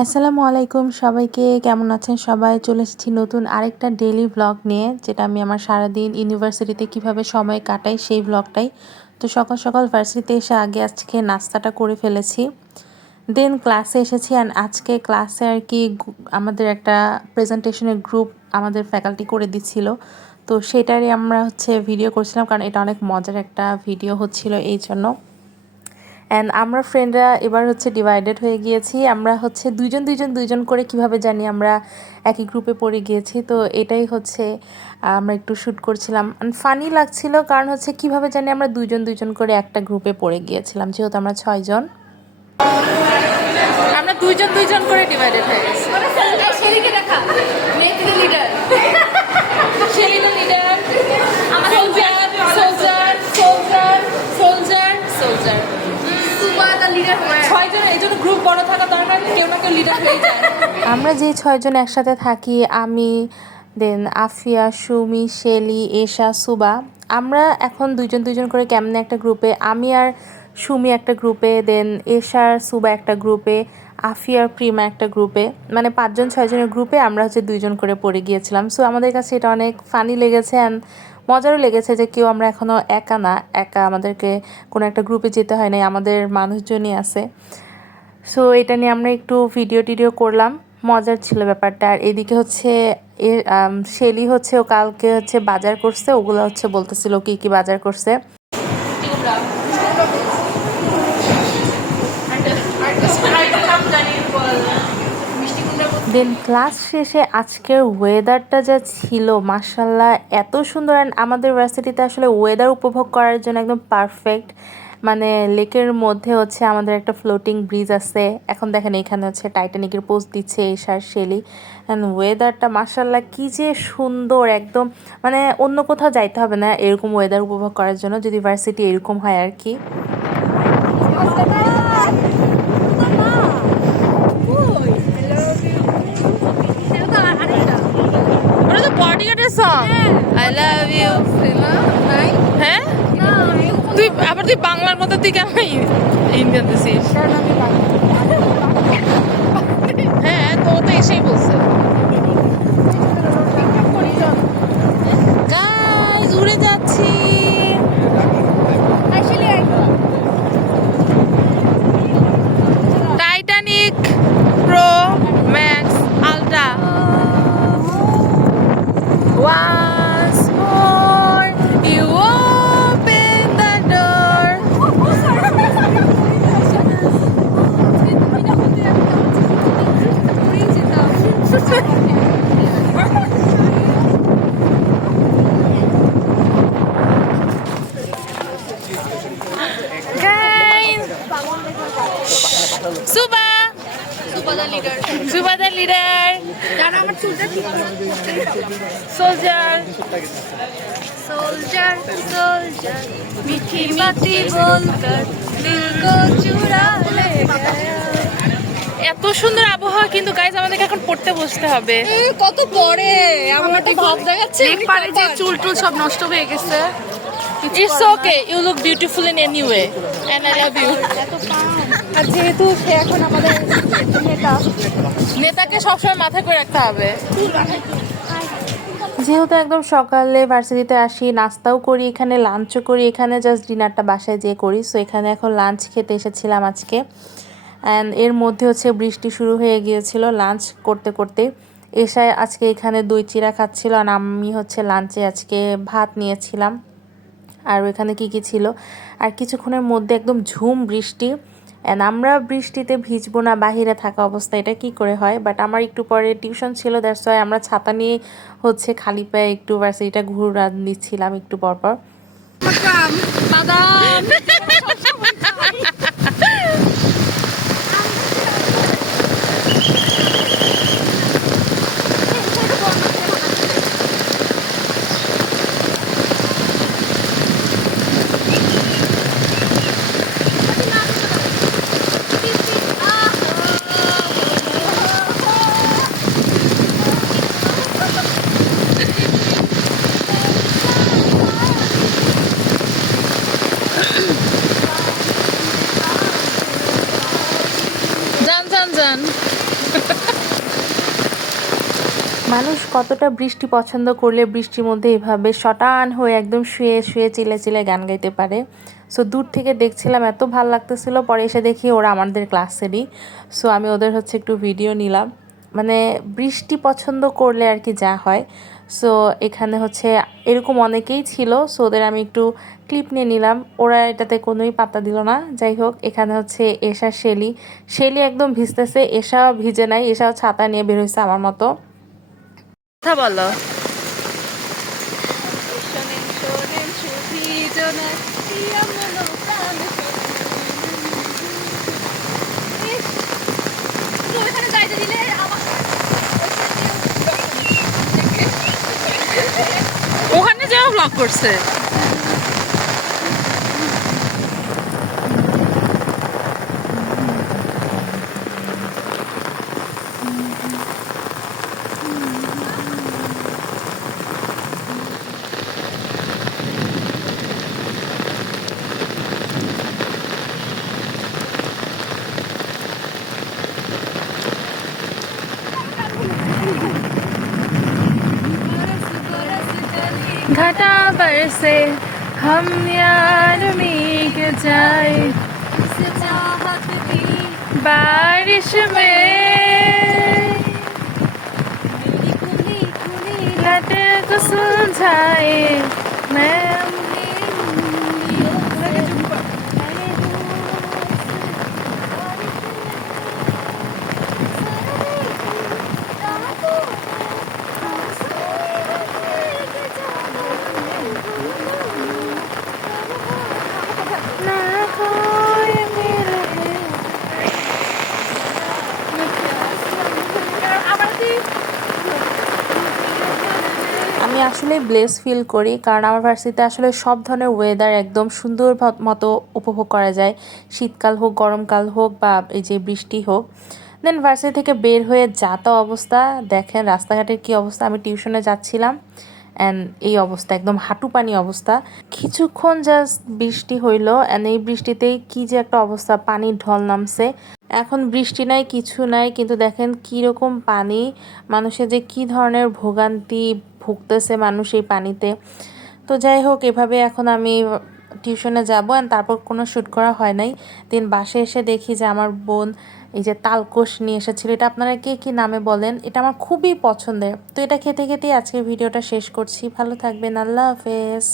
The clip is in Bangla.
আসসালামু আলাইকুম সবাইকে, কেমন আছেন সবাই? চলে এসেছি নতুন আরেকটা ডেইলি ব্লগ নিয়ে, যেটা আমি আমার সারাদিন ইউনিভার্সিটিতে কিভাবে সময় কাটাই সেই ব্লগটাই। তো সকাল সকাল ভার্সিটিতে এসে আগে আজকে নাস্তাটা করে ফেলেছি, দেন ক্লাসে এসেছি। অ্যান্ড আজকে ক্লাসে আর কি আমাদের একটা প্রেজেন্টেশনের গ্রুপ আমাদের ফ্যাকাল্টি করে দিচ্ছিল, তো সেটারই আমরা ভিডিও করছিলাম, কারণ এটা অনেক মজার একটা ভিডিও হচ্ছিল এই জন্য। অ্যান্ড আমরা ফ্রেন্ডরা এবার ডিভাইডেড হয়ে গিয়েছি। আমরা দুইজন দুইজন দুইজন করে কিভাবে জানি আমরা একই গ্রুপে পড়ে গিয়েছি। তো এটাই আমরা একটু শ্যুট করছিলাম। অ্যান্ড ফানি লাগছিল, কারণ কিভাবে জানি আমরা দুইজন দুইজন করে একটা গ্রুপে পড়ে গিয়েছিলাম, যেহেতু আমরা 6 জন। আমরা দুইজন দুইজন করে ডিভাইডেড হয়ে গেছি। আমরা যে 6 জন একসাথে থাকি, আমি, দেন আফিয়া, সুমি, শেলি, এশা, সুবা, আমরা এখন দুইজন দুইজন করে কেমনে একটা গ্রুপে, আমি আর সুমি একটা গ্রুপে, দেন এশা আর সুবা একটা গ্রুপে, আফিয়া আর প্রিমা একটা গ্রুপে, মানে 5 জন 6 জনের গ্রুপে আমরা দুইজন করে পড়ে গিয়েছিলাম। সো আমাদের কাছে এটা অনেক ফানি লেগেছে অ্যান্ড মজারও লেগেছে যে কেউ আমরা এখনও একা না, একা আমাদেরকে কোনো একটা গ্রুপে যেতে হয় নাই, আমাদের মানুষজনই আছে। সো এটা নিয়ে আমরা একটু ভিডিও টিডিও করলাম, মজার ছিল ব্যাপারটা। আর এদিকে শেলি ও কালকে বাজার করছে, ওগুলো বলতেছিল কি কি বাজার করছে। দেন ক্লাস শেষে আজকের ওয়েদারটা যা ছিল, মাশাল্লাহ এত সুন্দর। অ্যান্ড আমাদের ভার্সিটিতে আসলে ওয়েদার উপভোগ করার জন্য একদম পারফেক্ট। মানে লেকের মধ্যে আমাদের একটা ফ্লোটিং ব্রিজ আছে। এখন দেখেন এখানে টাইটানিকের পোজ দিচ্ছে এশার শেলি। অ্যান্ড ওয়েদারটা মাশাল্লাহ কি যে সুন্দর, একদম মানে অন্য কোথাও যাইতে হবে না এরকম ওয়েদার উপভোগ করার জন্য, যদি ভার্সিটি এরকম হয় আর কি। হ্যাঁ, তুই বাংলার মতো তুই কেন ইন্ডিয়ান দিছিস? হ্যাঁ, তো এসেই বলছে গাইস উড়ে যাচ্ছি। Titanic pro max ultra. Once more you open the door. Guys, Suba the leader. Soldier मीठी बातें बोलकर दिल को चुरा ले गया। এত সুন্দর আবহাওয়া, কিন্তু গাইজ আমাদেরকে এখন পড়তে বসতে হবে। কত পরে আমার একটা ভাব দেখাচ্ছে, পারে যে চুল টুল সব নষ্ট হয়ে গেছে। It's okay, you look beautiful in any way and I love you. আর যেহেতু সে এখন আমাদের নেতাকে সবসময় মাথায় করে রাখতে হবে। যেহেতু একদম সকালে ভার্সিটিতে আসি, নাস্তাও করি এখানে, লাঞ্চও করি এখানে, জাস্ট ডিনারটা বাসায় যেয়ে করি। সো এখানে এখন লাঞ্চ খেতে এসেছিলাম আজকে। অ্যান্ড এর মধ্যে বৃষ্টি শুরু হয়ে গিয়েছিল লাঞ্চ করতে করতে। এসায় আজকে এখানে দই চিড়া খাচ্ছিল, আর আমি লাঞ্চে আজকে ভাত নিয়েছিলাম। আর এখানে কি কি ছিল, আর কিছুক্ষণের মধ্যে একদম ঝুম বৃষ্টি। অ্যান্ড আমরা বৃষ্টিতে ভিজবো না বাহিরে থাকা অবস্থা, এটা কি করে হয়? বাট আমার একটু পরে টিউশন ছিল, দ্যাটস ওয়াই আমরা ছাতা নিয়ে খালি পায়ে একটু ভার্সিটিটা ঘুরা দিচ্ছিলাম একটু পরপর। মানুষ কতটা বৃষ্টি পছন্দ করলে বৃষ্টির মধ্যে এভাবে শটান হয়ে একদম শুয়ে শুয়ে চিলে চিলে গান গাইতে পারে। সো দূর থেকে দেখছিলাম, এত ভালো লাগতেছিল। পরে এসে দেখি ওরা আমাদের ক্লাসেরই। সো আমি ওদের হচ্ছে একটু ভিডিও নিলাম। মানে বৃষ্টি পছন্দ করলে আর কি যা হয়। সো এখানে হচ্ছে এরকম অনেকেই ছিল। সো ওদের আমি একটু ক্লিপ নিয়ে নিলাম। ওরা এটাতে কোনোই পাত্তা দিল না। যাই হোক, এখানে হচ্ছে এশা শেলি শেলি একদম ভিজতেছে, এশাও ভিজে নাই, এশাও ছাতা নিয়ে বের হয়েছে আমার মতো। কথা বলো। ওখানে যাও ব্লগ করছে। घटा बरसे हम यार भीग जाए बारिश में घटे को सुलझाए मैं আমি আসলে ব্লেস ফিল করি, কারণ আমার ভার্সিটিতে আসলে সব ধরনের ওয়েদার একদম সুন্দর মতো উপভোগ করা যায়। শীতকাল হোক, গরমকাল হোক, বা এই যে বৃষ্টি হোক। দেন ভার্সিটি থেকে বের হয়ে যা তা অবস্থা, দেখেন রাস্তাঘাটের কি অবস্থা। আমি টিউশনে যাচ্ছিলাম অ্যান্ড এই অবস্থা, একদম হাঁটু পানি অবস্থা। কিছুক্ষণ জাস্ট বৃষ্টি হইলো অ্যান্ড এই বৃষ্টিতেই কি যে একটা অবস্থা, পানির ঢল নামছে। এখন বৃষ্টি নাই, কিছু নাই, কিন্তু দেখেন কীরকম পানি। মানুষের যে কি ধরনের ভোগান্তি ভুগতেছে মানুষ এই পানিতে। তো যাই হোক, এভাবে এখন আমি টিউশনে যাব অ্যান্ড তারপর কোনো শ্যুট করা হয় নাই। দিন বাসায় এসে দেখি যে আমার বোন এই যে তালকোশ নিয়ে এসেছিল। এটা আপনারা কে কী নামে বলেন, এটা আমার খুবই পছন্দের। তো এটা খেতে খেতেই আজকের ভিডিওটা শেষ করছি। ভালো থাকবেন, আল্লাহ হাফেজ।